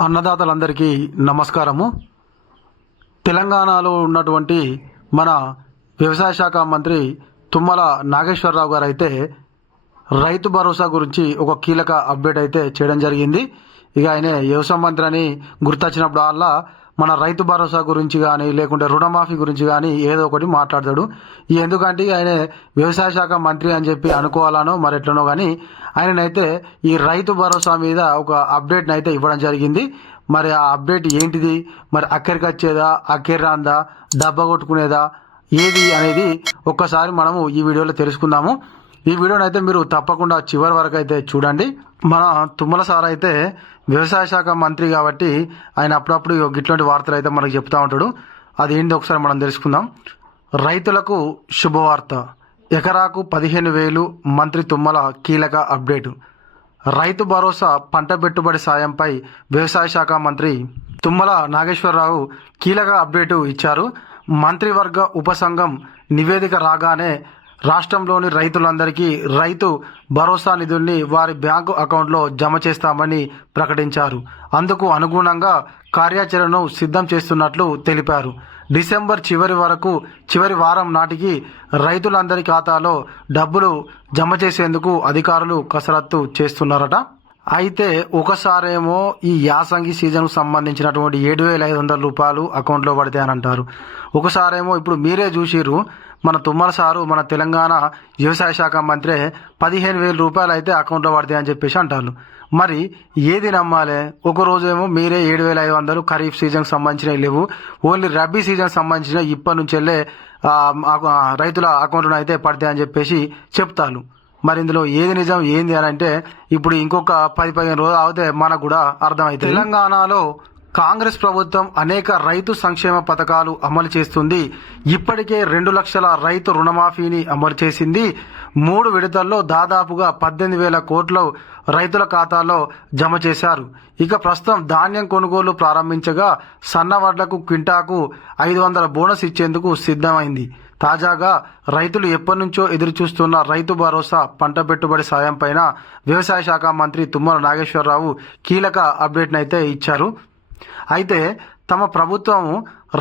అన్నదాతలందరికీ నమస్కారము. తెలంగాణలో ఉన్నటువంటి మన వ్యవసాయ శాఖ మంత్రి తుమ్మల నాగేశ్వరరావు గారు అయితే రైతు భరోసా గురించి ఒక కీలక అప్డేట్ అయితే చేయడం జరిగింది. ఇక ఆయన వ్యవసాయ మంత్రి అని గుర్తొచ్చినప్పుడు అలా మన రైతు భరోసా గురించి కానీ లేకుంటే రుణమాఫీ గురించి కానీ ఏదో ఒకటి మాట్లాడతాడు. ఎందుకంటే ఆయన వ్యవసాయ శాఖ మంత్రి అని చెప్పి అనుకోవాలనో మరి ఎట్లనో కానీ ఆయననైతే ఈ రైతు భరోసా మీద ఒక అప్డేట్ని అయితే ఇవ్వడం జరిగింది. మరి ఆ అప్డేట్ ఏంటిది? మరి అక్కడికి వచ్చేదా? అక్కడి రాందా? డబ్బా కొట్టుకునేదా? ఏది అనేది ఒక్కసారి మనము ఈ వీడియోలో తెలుసుకుందాము. ఈ వీడియోని అయితే మీరు తప్పకుండా చివరి వరకు అయితే చూడండి. మన తుమ్మల సార్ అయితే వ్యవసాయ శాఖ మంత్రి కాబట్టి ఆయన అప్పుడప్పుడు ఇట్లాంటి వార్తలు అయితే మనకు చెప్తా ఉంటాడు. అది ఏంటి ఒకసారి మనం తెలుసుకుందాం. రైతులకు శుభవార్త. ఎకరాకు పదిహేను వేలు మంత్రి తుమ్మల కీలక అప్డేటు. రైతు భరోసా పంట పెట్టుబడి సాయంపై వ్యవసాయ శాఖ మంత్రి తుమ్మల నాగేశ్వరరావు కీలక అప్డేటు ఇచ్చారు. మంత్రివర్గ ఉపసంఘం నివేదిక రాగానే రాష్ట్రంలోని రైతులందరికీ రైతు భరోసా నిధుల్ని వారి బ్యాంకు అకౌంట్లో జమ చేస్తామని ప్రకటించారు. అందుకు అనుగుణంగా కార్యాచరణను సిద్ధం చేస్తున్నట్లు తెలిపారు. డిసెంబర్ చివరి వరకు చివరి వారం నాటికి రైతులందరి ఖాతాలో డబ్బులు జమ చేసేందుకు అధికారులు కసరత్తు చేస్తున్నారట. అయితే ఒకసారేమో ఈ యాసంగి సీజన్కు సంబంధించినటువంటి ఏడు వేల ఐదు వందల రూపాయలు అకౌంట్లో పడతాయని అంటారు. ఒకసారేమో ఇప్పుడు మీరే చూసిర్రు మన తుమ్మల సారు మన తెలంగాణ వ్యవసాయ శాఖ మంత్రి పదిహేను వేల రూపాయలు అయితే అకౌంట్లో పడతాయని చెప్పేసి అంటారు. మరి ఏది నమ్మాలి? ఒకరోజేమో మీరే ఏడు వేల ఐదు వందలు ఖరీఫ్ సీజన్కి సంబంధించినవి లేవు. ఓన్లీ రబీ సీజన్ సంబంధించిన ఇప్పటి నుంచి వెళ్ళే రైతుల అకౌంట్లో అయితే పడతాయని చెప్పేసి చెప్తాను మరి ఇందులో ఏది నిజం ఏంది అని అంటే ఇప్పుడు ఇంకొక పది పదిహేను రోజులు అవుతే మనకు కూడా అర్థమైంది తెలంగాణలో కాంగ్రెస్ ప్రభుత్వం అనేక రైతు సంక్షేమ పథకాలు అమలు చేస్తుంది. ఇప్పటికే రెండు లక్షల రైతు రుణమాఫీని అమలు చేసింది. మూడు విడతల్లో దాదాపుగా పద్దెనిమిది వేల కోట్లు రైతుల ఖాతాలో జమ చేశారు. ఇక ప్రస్తుతం ధాన్యం కొనుగోలు ప్రారంభించగా సన్న వడ్లకు క్వింటాకు ఐదు వందల బోనస్ ఇచ్చేందుకు సిద్ధమైంది. తాజాగా రైతులు ఎప్పటి నుంచో ఎదురు చూస్తున్న రైతు భరోసా పంట పెట్టుబడి సాయం పైన వ్యవసాయ శాఖ మంత్రి తుమ్మల నాగేశ్వరరావు కీలక అప్డేట్ని అయితే ఇచ్చారు. అయితే తమ ప్రభుత్వం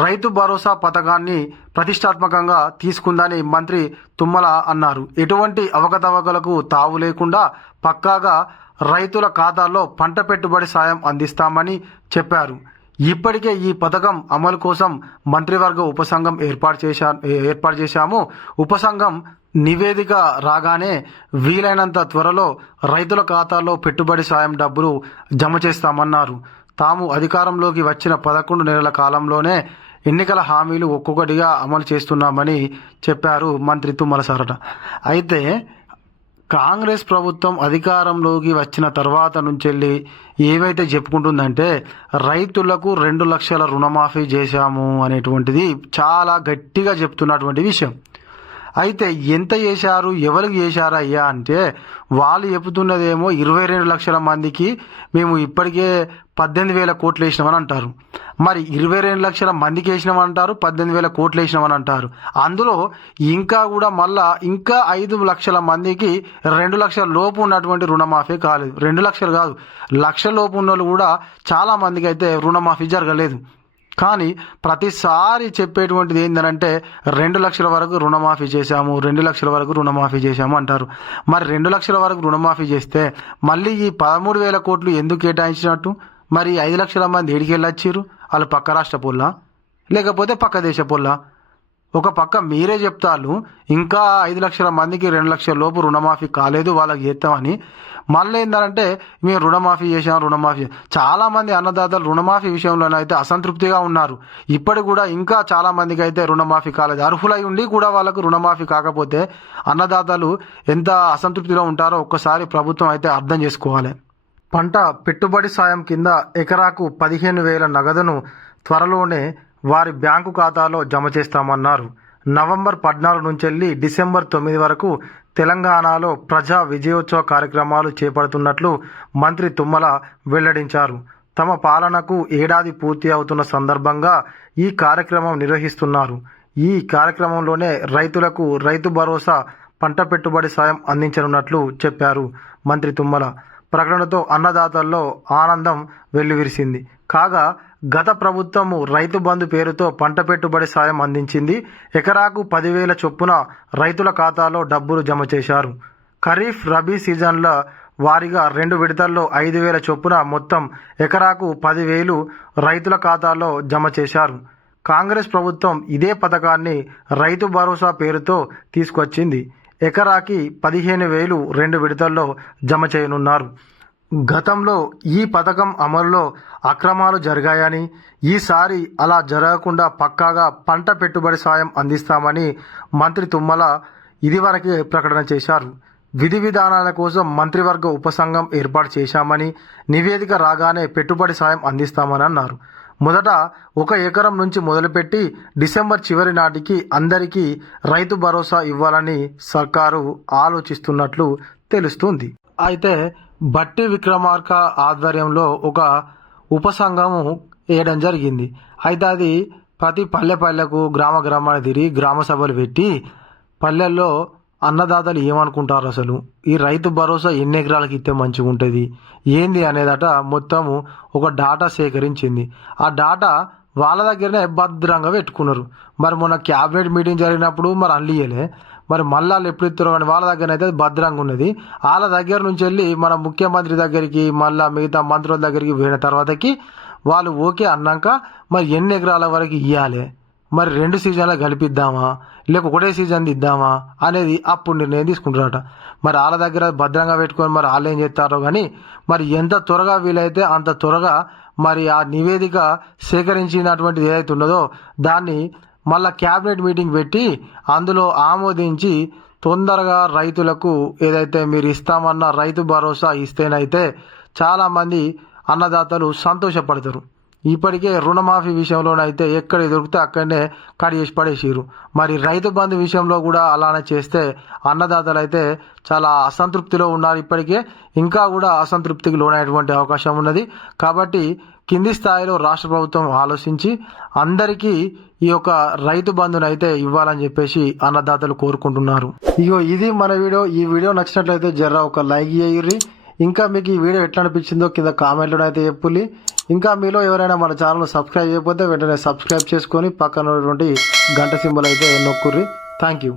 రైతు భరోసా పథకాన్ని ప్రతిష్టాత్మకంగా తీసుకుందని మంత్రి తుమ్మల అన్నారు. ఎటువంటి అవకతవకలకు తావు లేకుండా పక్కాగా రైతుల ఖాతాల్లో పంట పెట్టుబడి సాయం అందిస్తామని చెప్పారు. ఇప్పటికే ఈ పథకం అమలు కోసం మంత్రివర్గ ఉపసంఘం ఏర్పాటు చేశా ఏర్పాటు చేశాము. ఉపసంఘం నివేదిక రాగానే వీలైనంత త్వరలో రైతుల ఖాతాల్లో పెట్టుబడి సాయం డబ్బులు జమ చేస్తామన్నారు. తాము అధికారంలోకి వచ్చిన పదకొండు నెలల కాలంలోనే ఎన్నికల హామీలు ఒక్కొక్కటిగా అమలు చేస్తున్నామని చెప్పారు మంత్రి తుమ్మల సారట. అయితే కాంగ్రెస్ ప్రభుత్వం అధికారంలోకి వచ్చిన తర్వాత నుంచి వెళ్ళి ఏవైతే చెప్పుకుంటుందంటే రైతులకు రెండు లక్షల రుణమాఫీ చేశాము అనేటువంటిది చాలా గట్టిగా చెప్తున్నటువంటి విషయం. అయితే ఎంత చేశారు ఎవరికి చేశారు అయ్యా అంటే వాళ్ళు చెబుతున్నదేమో ఇరవై రెండు లక్షల మందికి మేము ఇప్పటికే పద్దెనిమిది వేల కోట్లు వేసినామని అంటారు. మరి ఇరవై రెండు లక్షల మందికి వేసినామంటారు పద్దెనిమిది వేల కోట్లు వేసినామని అంటారు. అందులో ఇంకా కూడా మళ్ళా ఇంకా ఐదు లక్షల మందికి రెండు లక్షల లోపు ఉన్నటువంటి రుణమాఫీ కాలేదు. రెండు లక్షలు కాదు లక్ష లోపు ఉన్న వాళ్ళు కూడా చాలా మందికి అయితే రుణమాఫీ జరగలేదు. కానీ ప్రతిసారి చెప్పేటువంటిది ఏంటంటే రెండు లక్షల వరకు రుణమాఫీ చేశాము రెండు లక్షల వరకు రుణమాఫీ చేశాము అంటారు. మరి రెండు లక్షల వరకు రుణమాఫీ చేస్తే మళ్ళీ ఈ పదమూడు వేల కోట్లు ఎందుకు కేటాయించినట్టు? మరి ఐదు లక్షల మంది ఏడికి వెళ్ళొచ్చారు వాళ్ళు పక్క రాష్ట్ర పొల్లా? లేకపోతే పక్క దేశ పొల్లా? ఒక పక్క మీరే చెప్తారు ఇంకా ఐదు లక్షల మందికి రెండు లక్షల లోపు రుణమాఫీ కాలేదు వాళ్ళకి చేస్తామని. మళ్ళీ ఏంటంటే మేము రుణమాఫీ చేసాం రుణమాఫీ చాలామంది చాలా మంది అన్నదాతలు రుణమాఫీ విషయంలోనైతే అసంతృప్తిగా ఉన్నారు. ఇప్పటికి కూడా ఇంకా చాలామందికి అయితే రుణమాఫీ కాలేదు. అర్హులై ఉండి కూడా వాళ్ళకు రుణమాఫీ కాకపోతే అన్నదాతలు ఎంత అసంతృప్తిలో ఉంటారో ఒక్కసారి ప్రభుత్వం అయితే అర్థం చేసుకోవాలి. పంట పెట్టుబడి సాయం కింద ఎకరాకు పదిహేను వేల నగదును త్వరలోనే వారి బ్యాంకు ఖాతాలో జమ చేస్తామన్నారు. నవంబర్ పద్నాలుగు నుంచి వెళ్ళి డిసెంబర్ తొమ్మిది వరకు తెలంగాణలో ప్రజా విజయోత్సవ కార్యక్రమాలు చేపడుతున్నట్లు మంత్రి తుమ్మల వెల్లడించారు. తమ పాలనకు ఏడాది పూర్తి అవుతున్న సందర్భంగా ఈ కార్యక్రమం నిర్వహిస్తున్నారు. ఈ కార్యక్రమంలోనే రైతులకు రైతు భరోసా పంట పెట్టుబడి సాయం అందించనున్నట్లు చెప్పారు మంత్రి తుమ్మల. ప్రకటనతో అన్నదాతల్లో ఆనందం వెల్లువిరిసింది. కాగా గత ప్రభుత్వము రైతు బంధు పేరుతో పంట పెట్టుబడి సాయం అందించింది. ఎకరాకు పదివేల చొప్పున రైతుల ఖాతాలో డబ్బులు జమ చేశారు. ఖరీఫ్ రబీ సీజన్ల వారీగా రెండు విడతల్లో ఐదు వేల చొప్పున మొత్తం ఎకరాకు పదివేలు రైతుల ఖాతాలో జమ చేశారు. కాంగ్రెస్ ప్రభుత్వం ఇదే పథకాన్ని రైతు భరోసా పేరుతో తీసుకొచ్చింది. ఎకరాకి పదిహేను వేలు రెండు విడతల్లో జమ చేయనున్నారు. గతంలో ఈ పథకం అమలులో అక్రమాలు జరిగాయని ఈసారి అలా జరగకుండా పక్కాగా పంట పెట్టుబడి సాయం అందిస్తామని మంత్రి తుమ్మల ఇదివరకే ప్రకటన చేశారు. విధి విధానాల కోసం మంత్రివర్గ ఉపసంఘం ఏర్పాటు చేశామని నివేదిక రాగానే పెట్టుబడి సాయం అందిస్తామని అన్నారు. మొదట ఒక ఎకరం నుంచి మొదలుపెట్టి డిసెంబర్ చివరి నాటికి అందరికీ రైతు భరోసా ఇవ్వాలని సర్కారు ఆలోచిస్తున్నట్లు తెలుస్తుంది. అయితే బట్టి విక్రమార్క ఆధ్వర్యంలో ఒక ఉపసంఘము వేయడం జరిగింది. అయితే అది ప్రతి పల్లె పల్లెకు గ్రామ గ్రామాన్ని తిరిగి గ్రామ సభలు పెట్టి పల్లెల్లో అన్నదాతలు ఏమనుకుంటారు అసలు? ఈ రైతు భరోసా ఎన్ని ఎకరాలకి ఇస్తే మంచిగా ఉంటుంది? ఏంది అనేదట మొత్తము ఒక డాటా సేకరించింది. ఆ డాటా వాళ్ళ దగ్గరనే భద్రంగా పెట్టుకున్నారు. మరి మొన్న క్యాబినెట్ మీటింగ్ జరిగినప్పుడు మరి అన్లియలే మరి మళ్ళీ వాళ్ళు ఎప్పుడు ఇస్తారు కానీ వాళ్ళ దగ్గర అయితే భద్రంగా ఉన్నది. వాళ్ళ దగ్గర నుంచి వెళ్ళి మన ముఖ్యమంత్రి దగ్గరికి మళ్ళీ మిగతా మంత్రుల దగ్గరికి పోయిన తర్వాతకి వాళ్ళు ఓకే అన్నాక మరి ఎన్ని ఎకరాల వరకు ఇవ్వాలి మరి రెండు సీజన్లో కలిపిద్దామా లేక ఒకటే సీజన్ ఇద్దామా? అనేది అప్పుడు నిర్ణయం తీసుకుంటారట. మరి వాళ్ళ దగ్గర భద్రంగా పెట్టుకొని మరి వాళ్ళు ఏం చేస్తారో కానీ మరి ఎంత త్వరగా వీలైతే అంత త్వరగా మరి ఆ నివేదిక సేకరించినటువంటిది ఏదైతే ఉన్నదో దాన్ని మళ్ళా క్యాబినెట్ మీటింగ్ పెట్టి అందులో ఆమోదించి తొందరగా రైతులకు ఏదైతే మీరు ఇస్తామన్న రైతు భరోసా ఇస్తేనైతే చాలామంది అన్నదాతలు సంతోషపడతారు. ఇప్పటికే రుణమాఫీ విషయంలోనైతే ఎక్కడ దొరికితే అక్కడనే కట్ చేసి పడేసిరు మరి రైతు బంధు విషయంలో కూడా అలానే చేస్తే అన్నదాతలు అయితే చాలా అసంతృప్తిలో ఉన్నారు ఇప్పటికే. ఇంకా కూడా అసంతృప్తికి లోనైనటువంటి అవకాశం ఉన్నది. కాబట్టి కింది స్థాయిలో రాష్ట్ర ప్రభుత్వం ఆలోచించి అందరికీ ఈ యొక్క రైతు బంధును అయితే ఇవ్వాలని చెప్పేసి అన్నదాతలు కోరుకుంటున్నారు. ఇగో ఇది మన వీడియో. ఈ వీడియో నచ్చినట్లయితే జర్ర ఒక లైక్ చేయర్రి. ఇంకా మీకు ఈ వీడియో ఎట్లా అనిపించిందో కింద కామెంట్లో అయితే చెప్పులి. ఇంకా మీలో ఎవరైనా మన ఛానల్ సబ్స్క్రైబ్ చేయకపోతే వెంటనే సబ్స్క్రైబ్ చేసుకొని పక్కన ఉన్నటువంటి గంట సింబల్ అయితే నొక్కుర్రి. Thank you